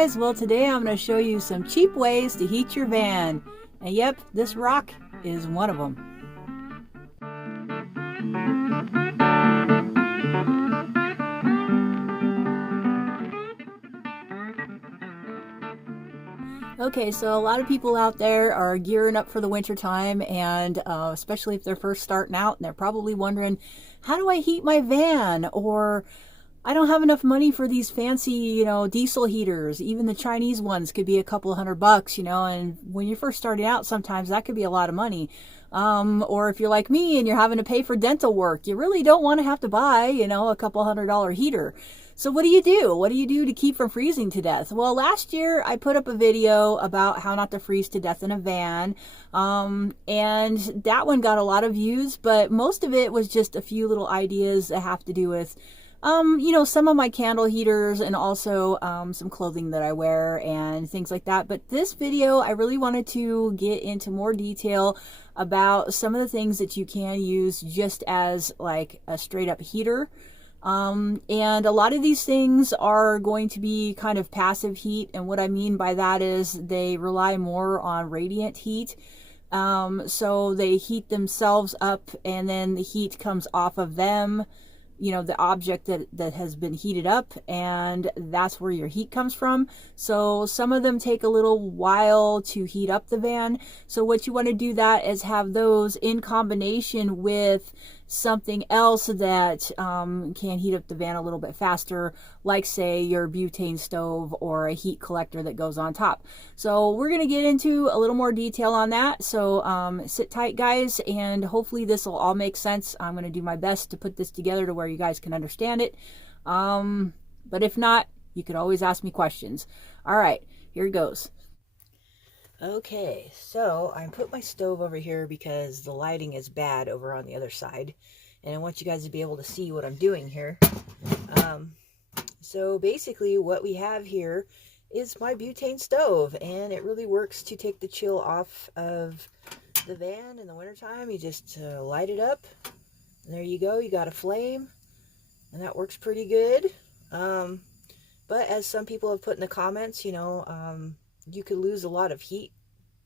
guys, well today I'm going to show you some cheap ways to heat your van. And yep, this rock is one of them. Okay, so a lot of people out there are gearing up for the winter time, and especially if they're first starting out, and they're probably wondering, how do I heat my van? Or I don't have enough money for these fancy, diesel heaters. Even the Chinese ones could be a couple $100, and when you're first starting out, sometimes that could be a lot of money. Or if you're like me and you're having to pay for dental work, you really don't want to have to buy, a couple $100 heater. So what do you do? What do you do to keep from freezing to death? Well, last year I put up a video about how not to freeze to death in a van. And that one got a lot of views, but most of it was just a few little ideas that have to do with some of my candle heaters and also some clothing that I wear and things like that. But this video, I really wanted to get into more detail about some of the things that you can use just as like a straight up heater. And a lot of these things are going to be kind of passive heat. And what I mean by that is they rely more on radiant heat. So they heat themselves up and then the heat comes off of them, the object that has been heated up, and that's where your heat comes from. So some of them take a little while to heat up the van. So what you want to do that is have those in combination with something else that can heat up the van a little bit faster, like say your butane stove or a heat collector that goes on top. So we're going to get into a little more detail on that. So sit tight, guys, and hopefully this will all make sense. I'm going to do my best to put this together to where you guys can understand it. But if not, you could always ask me questions. All right, here it goes. Okay, so I put my stove over here because the lighting is bad over on the other side, and I want you guys to be able to see what I'm doing here. So basically what we have here is my butane stove, and it really works to take the chill off of the van in the wintertime. You just light it up, and there you go, you got a flame, and that works pretty good. But as some people have put in the comments, you could lose a lot of heat,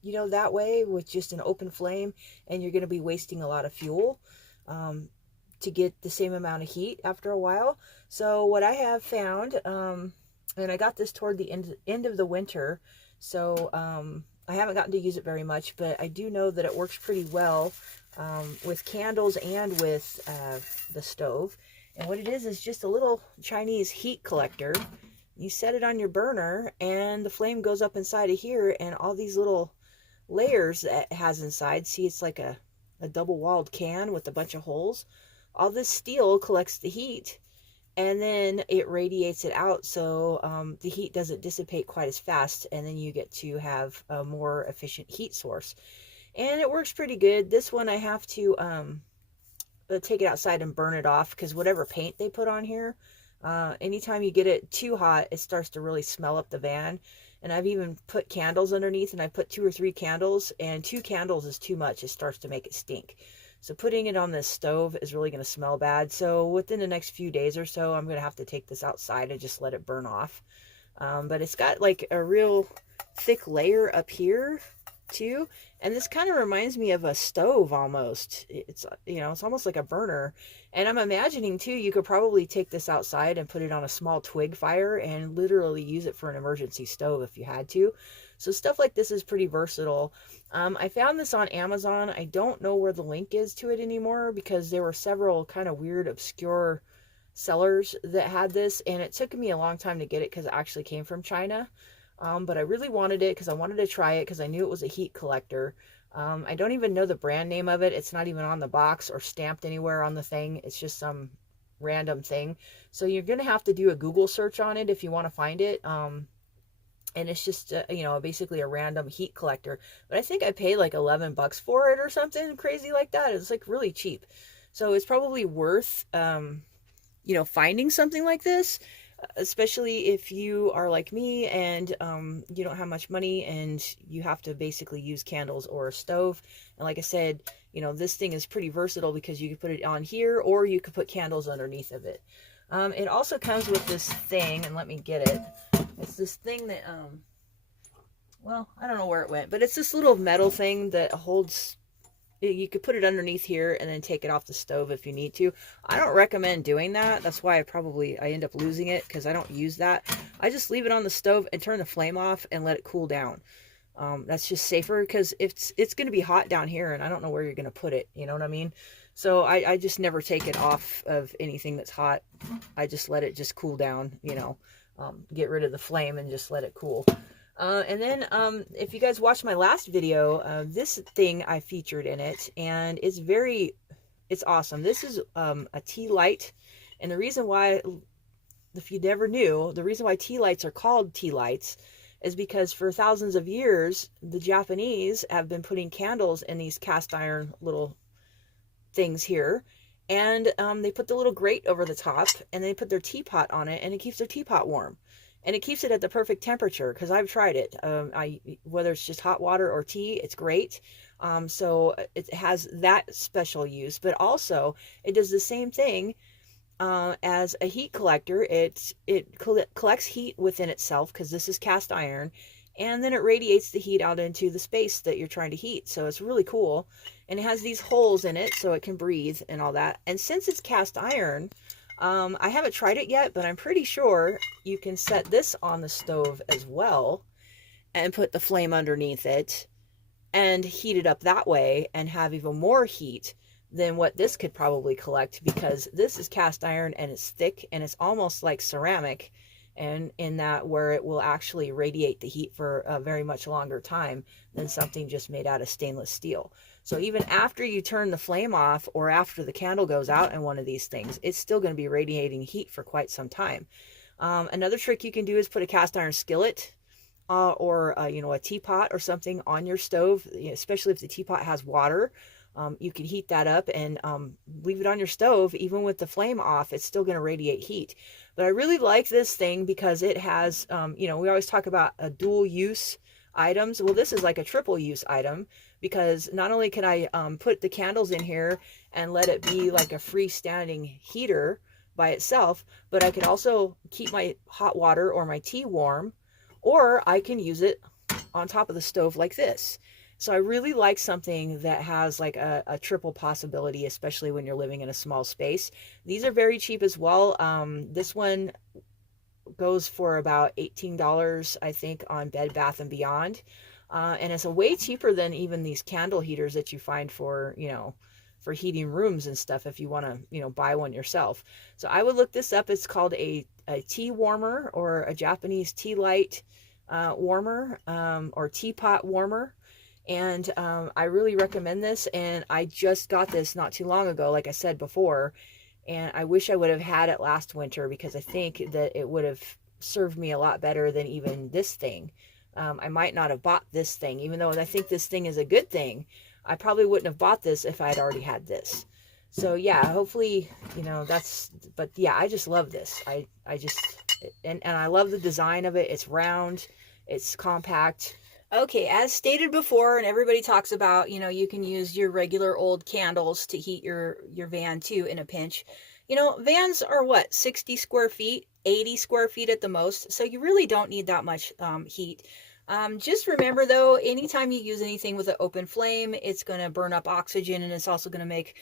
that way with just an open flame, and you're going to be wasting a lot of fuel to get the same amount of heat after a while. So what I have found, and I got this toward the end of the winter, so I haven't gotten to use it very much, but I do know that it works pretty well with candles and with the stove. And what it is just a little Chinese heat collector. You set it on your burner and the flame goes up inside of here, and all these little layers that it has inside, see, it's like a double-walled can with a bunch of holes. All this steel collects the heat and then it radiates it out, so the heat doesn't dissipate quite as fast, and then you get to have a more efficient heat source. And it works pretty good. This one I have to take it outside and burn it off, because whatever paint they put on here, anytime you get it too hot, it starts to really smell up the van. And I've even put candles underneath, and I put 2 or 3 candles, and 2 candles is too much. It starts to make it stink. So putting it on this stove is really going to smell bad. So within the next few days or so, I'm going to have to take this outside and just let it burn off. But it's got like a real thick layer up here too, and this kind of reminds me of a stove almost. It's it's almost like a burner. And I'm imagining too, you could probably take this outside and put it on a small twig fire and literally use it for an emergency stove if you had to. So stuff like this is pretty versatile. I found this on Amazon. I don't know where the link is to it anymore, because there were several kind of weird obscure sellers that had this, and it took me a long time to get it because it actually came from China. But I really wanted it because I wanted to try it, because I knew it was a heat collector. I don't even know the brand name of it. It's not even on the box or stamped anywhere on the thing. It's just some random thing. So you're going to have to do a Google search on it if you want to find it. And it's just, basically a random heat collector. But I think I paid like $11 for it or something crazy like that. It's like really cheap. So it's probably worth, finding something like this, especially if you are like me and you don't have much money and you have to basically use candles or a stove. And like I said, this thing is pretty versatile because you can put it on here or you could put candles underneath of it. It also comes with this thing, and let me get it. It's this thing that, well, I don't know where it went, but it's this little metal thing that holds, you could put it underneath here and then take it off the stove if you need to. I don't recommend doing that. That's why I end up losing it, because I don't use that. I just leave it on the stove and turn the flame off and let it cool down. That's just safer, because it's going to be hot down here and I don't know where you're going to put it. You know what I mean? So I just never take it off of anything that's hot. I just let it just cool down, you know, get rid of the flame and just let it cool. And then if you guys watched my last video, this thing I featured in it, and it's awesome. This is a tea light, and the reason why, if you never knew, the reason why tea lights are called tea lights is because for thousands of years, the Japanese have been putting candles in these cast iron little things here, and they put the little grate over the top, and they put their teapot on it, and it keeps their teapot warm. And it keeps it at the perfect temperature, because I've tried it. Whether it's just hot water or tea, it's great. So it has that special use, but also it does the same thing as a heat collector. It collects heat within itself, because this is cast iron, and then it radiates the heat out into the space that you're trying to heat. So it's really cool, and it has these holes in it so it can breathe and all that. And since it's cast iron, I haven't tried it yet, but I'm pretty sure you can set this on the stove as well and put the flame underneath it and heat it up that way and have even more heat than what this could probably collect, because this is cast iron and it's thick and it's almost like ceramic, and in that where it will actually radiate the heat for a very much longer time than something just made out of stainless steel. So even after you turn the flame off, or after the candle goes out in one of these things, it's still going to be radiating heat for quite some time. Another trick you can do is put a cast iron skillet or you know, a teapot or something on your stove, especially if the teapot has water. You can heat that up and leave it on your stove. Even with the flame off, it's still going to radiate heat. But I really like this thing because it has, you know, we always talk about a dual use items. Well, this is like a triple use item, because not only can I put the candles in here and let it be like a freestanding heater by itself, but I could also keep my hot water or my tea warm, or I can use it on top of the stove like this. So I really like something that has like a triple possibility, especially when you're living in a small space. These are very cheap as well. This one goes for about $18, I think, on Bed Bath & Beyond. And it's a way cheaper than even these candle heaters that you find for, you know, for heating rooms and stuff, if you want to, you know, buy one yourself. So I would look this up. It's called a tea warmer, or a Japanese tea light warmer, or teapot warmer. And I really recommend this. And I just got this not too long ago, like I said before. And I wish I would have had it last winter, because I think that it would have served me a lot better than even this thing. I might not have bought this thing, even though I think this thing is a good thing. I probably wouldn't have bought this if I had already had this. So yeah, hopefully, you know, but yeah, I just love this. I just, and I love the design of it. It's round, it's compact. Okay, as stated before, and everybody talks about, you know, you can use your regular old candles to heat your van too in a pinch. You know, vans are what, 60 square feet, 80 square feet at the most. So you really don't need that much heat. Just remember though, anytime you use anything with an open flame, it's going to burn up oxygen, and it's also going to make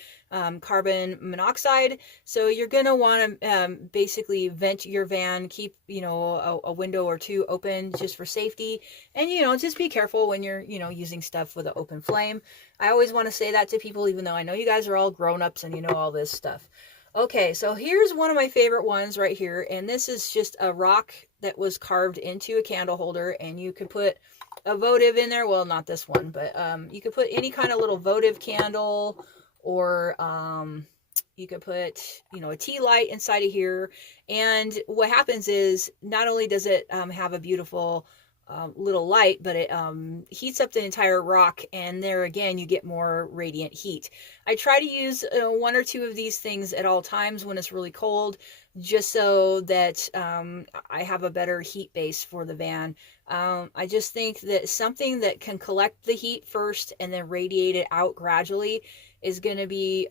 carbon monoxide. So you're going to want to basically vent your van, keep, you know, a window or two open just for safety. And, you know, just be careful when you're, you know, using stuff with an open flame. I always want to say that to people, even though I know you guys are all grown-ups and you know all this stuff. Okay, so here's one of my favorite ones right here, and this is just a rock that was carved into a candle holder, and you could put a votive in there. Well, not this one, but you could put any kind of little votive candle, or you could put, you know, a tea light inside of here. And what happens is, not only does it have a beautiful little light, but it heats up the entire rock, and there again you get more radiant heat. I try to use one or two of these things at all times when it's really cold, just so that I have a better heat base for the van. I just think that something that can collect the heat first and then radiate it out gradually is going to be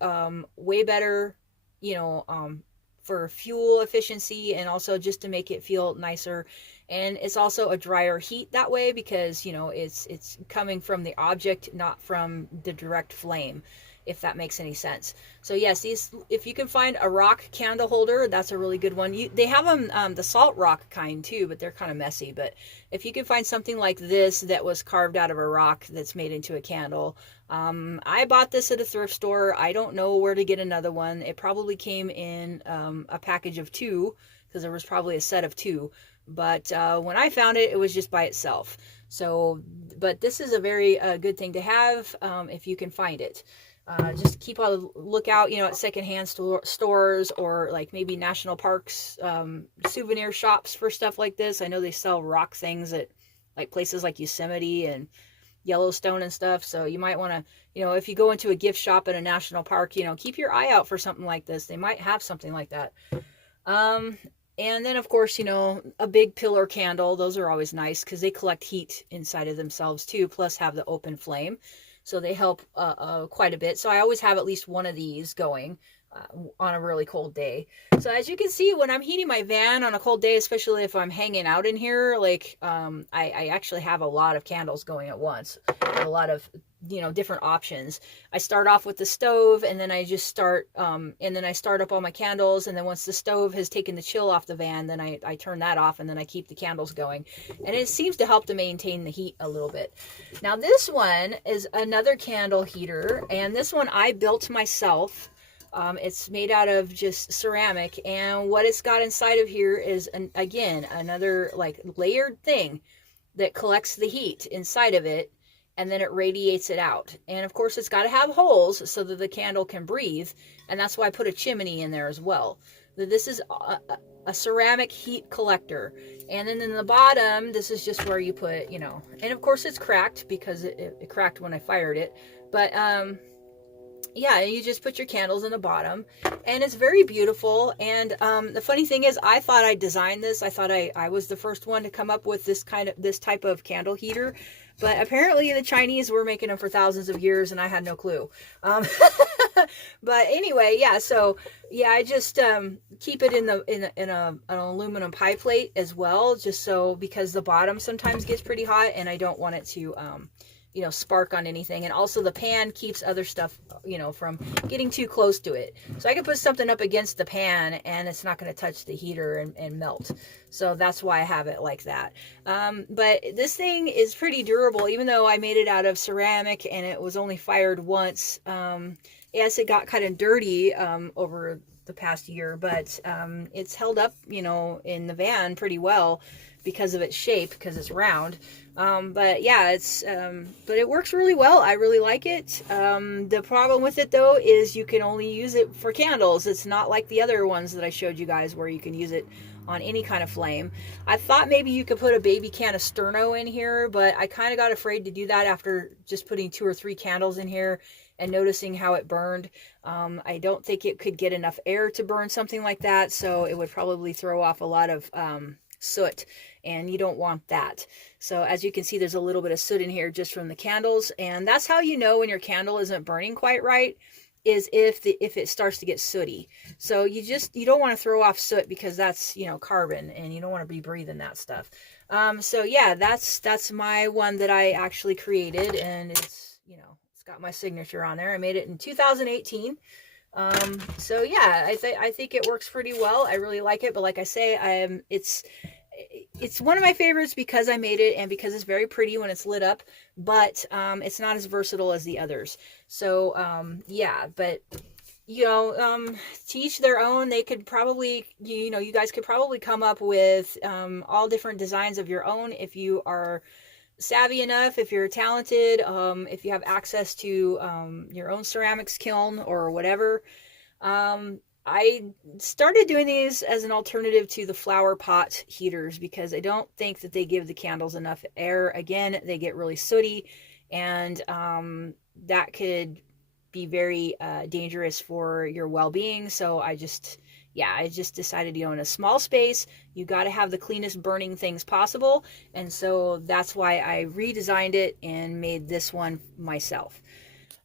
way better, you know, for fuel efficiency, and also just to make it feel nicer. And it's also a drier heat that way because, you know, it's coming from the object, not from the direct flame, if that makes any sense. So yes, these, if you can find a rock candle holder, that's a really good one. They have them, the salt rock kind too, but they're kind of messy. But if you can find something like this that was carved out of a rock that's made into a candle, I bought this at a thrift store. I don't know where to get another one. It probably came in a package of 2, because there was probably a set of 2. But when I found it, it was just by itself. So, but this is a very good thing to have if you can find it. Just keep on the lookout, you know, at secondhand stores, or like maybe national parks, souvenir shops for stuff like this. I know they sell rock things at like places like Yosemite and Yellowstone and stuff. So you might want to, you know, if you go into a gift shop at a national park, you know, keep your eye out for something like this. They might have something like that. And then, of course, you know, a big pillar candle. Those are always nice because they collect heat inside of themselves too, plus have the open flame. So they help quite a bit. So I always have at least one of these going on a really cold day. So as you can see, when I'm heating my van on a cold day, especially if I'm hanging out in here, like I actually have a lot of candles going at once, a lot of, you know, different options. I start off with the stove, and then I just start and then I start up all my candles, and then once the stove has taken the chill off the van, then I turn that off, and then I keep the candles going, and it seems to help to maintain the heat a little bit. Now this one is another candle heater, and this one I built myself. It's made out of just ceramic, and what it's got inside of here is again another like layered thing that collects the heat inside of it, and then it radiates it out. And of course it's got to have holes so that the candle can breathe, and that's why I put a chimney in there as well. This is a ceramic heat collector. And then in the bottom, this is just where you put, you know, and of course it's cracked because it cracked when I fired it, but yeah, you just put your candles in the bottom, and it's very beautiful. And the funny thing is, I thought I designed this. I thought I was the first one to come up with this type of candle heater, but apparently the Chinese were making them for thousands of years, and I had no clue. But anyway, yeah. So yeah, I just keep it in an aluminum pie plate as well, just so, because the bottom sometimes gets pretty hot, and I don't want it to you know, spark on anything. And also the pan keeps other stuff, you know, from getting too close to it. So I can put something up against the pan and it's not going to touch the heater and melt. So that's why I have it like that. But this thing is pretty durable, even though I made it out of ceramic and it was only fired once. Yes, it got kind of dirty over the past year, but it's held up, you know, in the van pretty well because of its shape, because it's round. But yeah, but it works really well. I really like it. The problem with it though is you can only use it for candles. It's not like the other ones that I showed you guys where you can use it on any kind of flame. I thought maybe you could put a baby can of sterno in here, but I kind of got afraid to do that after just putting 2 or 3 candles in here and noticing how it burned. I don't think it could get enough air to burn something like that, so it would probably throw off a lot of soot, and you don't want that. So as you can see, there's a little bit of soot in here just from the candles, and that's how you know when your candle isn't burning quite right, is if it starts to get sooty. So you don't want to throw off soot, because that's, you know, carbon, and you don't want to be breathing that stuff. So yeah, that's my one that I actually created, and it's, you know, it's got my signature on there. I made it in 2018. So yeah, I think it works pretty well. I really like it, but like I say, it's one of my favorites because I made it and because it's very pretty when it's lit up, but it's not as versatile as the others. So yeah, but you know, to each their own. They could probably, you know, you guys could probably come up with all different designs of your own if you are savvy enough, if you're talented, if you have access to your own ceramics kiln or whatever. I started doing these as an alternative to the flower pot heaters because I don't think that they give the candles enough air. Again, they get really sooty, and that could be very dangerous for your well-being. So I just decided, you know, in a small space, you got to have the cleanest burning things possible. And so that's why I redesigned it and made this one myself.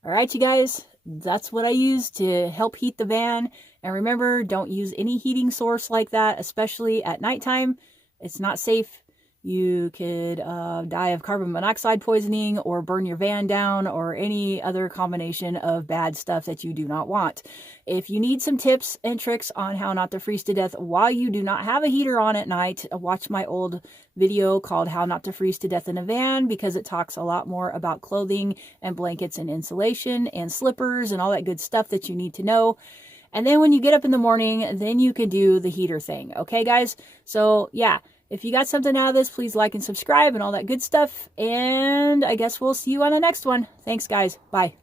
All right, you guys, that's what I use to help heat the van. And remember, don't use any heating source like that, especially at nighttime. It's not safe. You could die of carbon monoxide poisoning or burn your van down or any other combination of bad stuff that you do not want. If you need some tips and tricks on how not to freeze to death while you do not have a heater on at night, watch my old video called How Not to Freeze to Death in a Van, because it talks a lot more about clothing and blankets and insulation and slippers and all that good stuff that you need to know. And then when you get up in the morning, then you can do the heater thing. Okay, guys? So, yeah. If you got something out of this, please like and subscribe and all that good stuff. And I guess we'll see you on the next one. Thanks, guys. Bye.